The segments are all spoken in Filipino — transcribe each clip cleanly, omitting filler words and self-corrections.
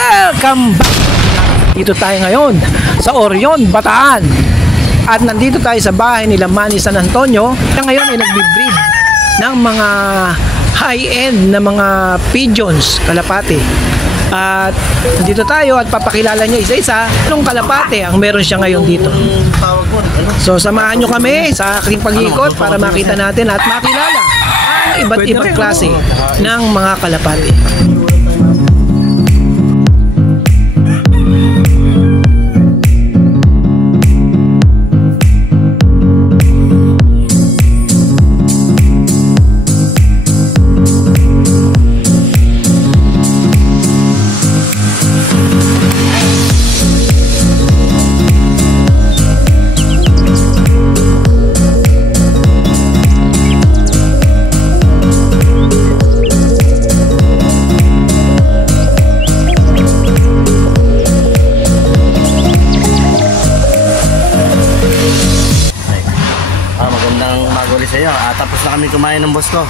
Welcome back! Dito tayo ngayon sa Orion, Bataan. At nandito tayo sa bahay nila Manny San Antonio. Ngayon ay nagbe-breed ng mga high-end na mga pigeons, kalapate. At nandito tayo at papakilala niya isa-isa anong kalapate ang meron siya ngayon dito. So samahan nyo kami sa aking pag-ikot para makita natin at makilala ang iba't ibang klase ng mga kalapate. Tapos na kami kumain ng boss ko.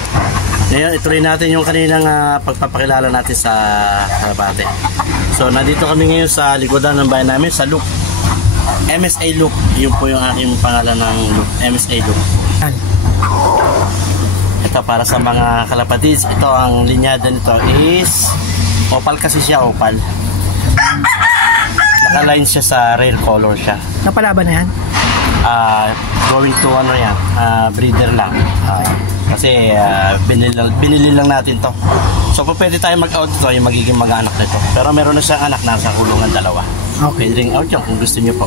Ngayon, ituloy natin yung kaninang pagpapakilala natin sa kalapate. So, nandito kami ngayon sa likodan ng bayan namin, sa Loop. MSA Loop. Yun po yung aking pangalan ng Loop. MSA Loop. Ito para sa mga kalapatids. Ito ang linyada nito is opal kasi siya, opal. Naka-line siya sa rare color siya. Napalaban na yan? Going to ano yan, breeder lang. Kasi binili lang natin to. So kung pwede tayo mag-out to, yung magiging mag-anak nito. Pero meron na siyang anak na sa kulungan dalawa. Okay. Pwede ring out yan kung gusto nyo po.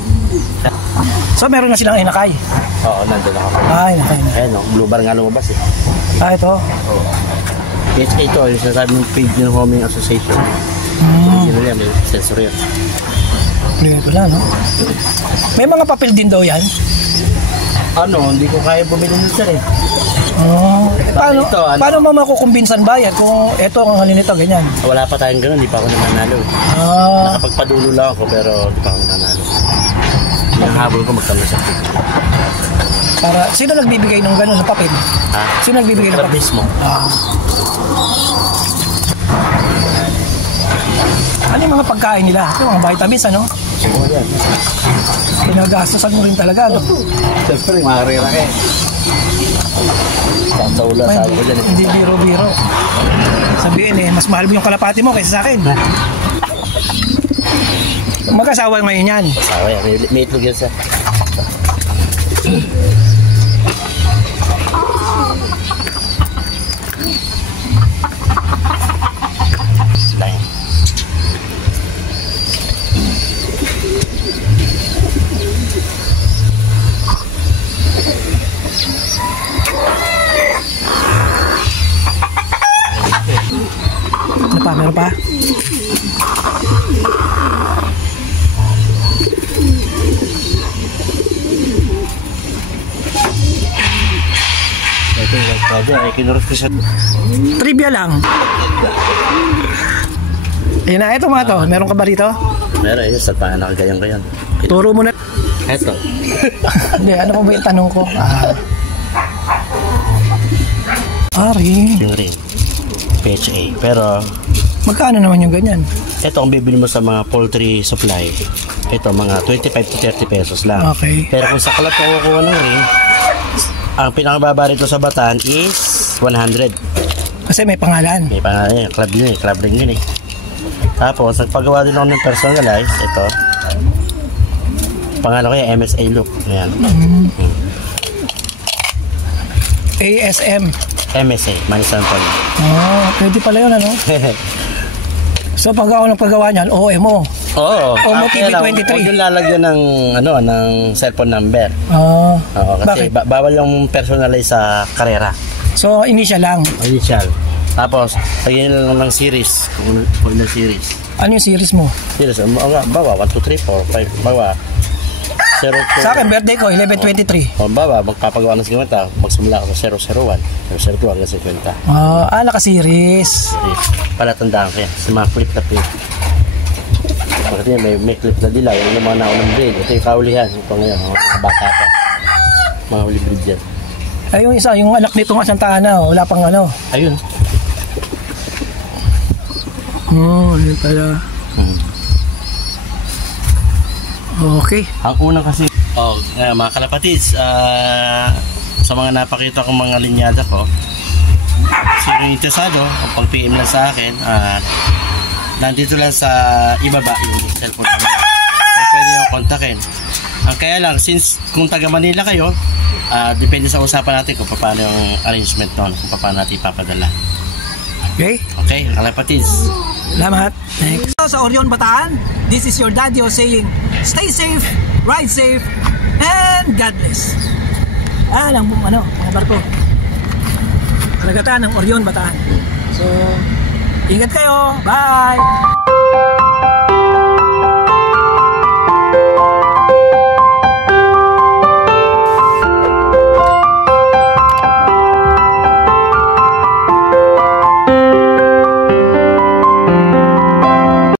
So meron na silang inakay? Oo, nandun ako. Inakay na. Ayan o, blue bar nga lumabas eh. Ito? Oo. Ito, yung sinasabi ng page ng Homing Association. Yun yan, may sensor yan. Ito lang, no? May mga papel din daw yan? Hindi ko kaya bumili nito eh. Paano mo makukumbinsan bayad kung ito ang halin nito, ganyan? Wala pa tayong ganun, di pa ako nanalo. Nakapagpadulo lang ako pero di pa ako nanalo. Yung habol ko magkano sa pig. Sino nagbibigay ng ganun sa papel? Sino nagbibigay ng papel? Mismo. Ano yung mga pagkain nila? Ito mga vitamins, ano? Oo, yan. Pinagastosan mo rin talaga, no? Siyempre, makarira ka eh. Saula, sabi ko dyan eh. Hindi biro-biro. Sabihin eh, mas mahal mo yung kalapati mo kaysa sa akin. Mag-asawa ngayon yan. Asawa yan, may itlog yan sa... Meron pa? Ito yung pwede, ay kinuros ko siya. Trivia lang. Ayun na, ito mga to. Meron ka ba rito? Meron, yun. Sa paan nakagayang-gayan. Turo mo na. Ito. Hindi, ano ba yung tanong ko? Ring. Yung ring. PHA. Pero... magkano naman yung ganyan? Ito ang bibili mo sa mga poultry supply. Ito mga 25 to 30 pesos lang. Okay. Pero kung sa club ka kukuha ng ring, ang pinakababa rito sa Bataan is 100. Kasi may pangalan. May pangalan, club yun eh, club ring yun eh. Tapos nagpagawa din ako ng personalized. Ito. Pangalan ko yung MSA Loop. Ayan. ASM. MSA, Manny San Antonio. Pwede pala yun, ano? So pag ako nagpagawa niyan, OMO. Oo. OMO TV23. Huwag yung lalagyan ng, ng cellphone number. Kasi bawal yung personalize sa karera. So initial lang? Initial. Tapos, lagyan lang ng series. Kung ilang series. Ano yung series mo? Series, bawa, 1, 2, 3, 4, 5, bawa. Sa akin, birthday ko, 11/23. Bawa, magpapagawa ng 50, magsimula ako sa 001, 002 hanggang 50. Naka-series. Palatandaan ko yan, sa mga clip na clip. Kasi may clip na dilaw, yung mga naunang breed. Ito yung kaulihan, ito ngayon, mga bata pa. Mga huli breed yan. Ay, yung isa, yung anak nito nga Santa Ana, wala pang ano. Ayun. Yun pala. Okay. Ang una kasi, mga kalapatids, sa mga napakita kong mga linyada ko, sino interesado, kung pag-PM lang sa akin, nandito lang sa ibaba yung cellphone number. Pwede nyo kontakin. Kaya lang, since kung taga Manila kayo, depende sa usapan natin kung paano yung arrangement nun, kung paano natin ipapadala. Okay. Okay, kalapatids. Salamat. Next. Sa Orion, Bataan, this is your Daddy saying, stay safe, ride safe, and God bless. Ang mga barko. Kalagatan ng Orion, Bataan. So, ingat kayo. Bye!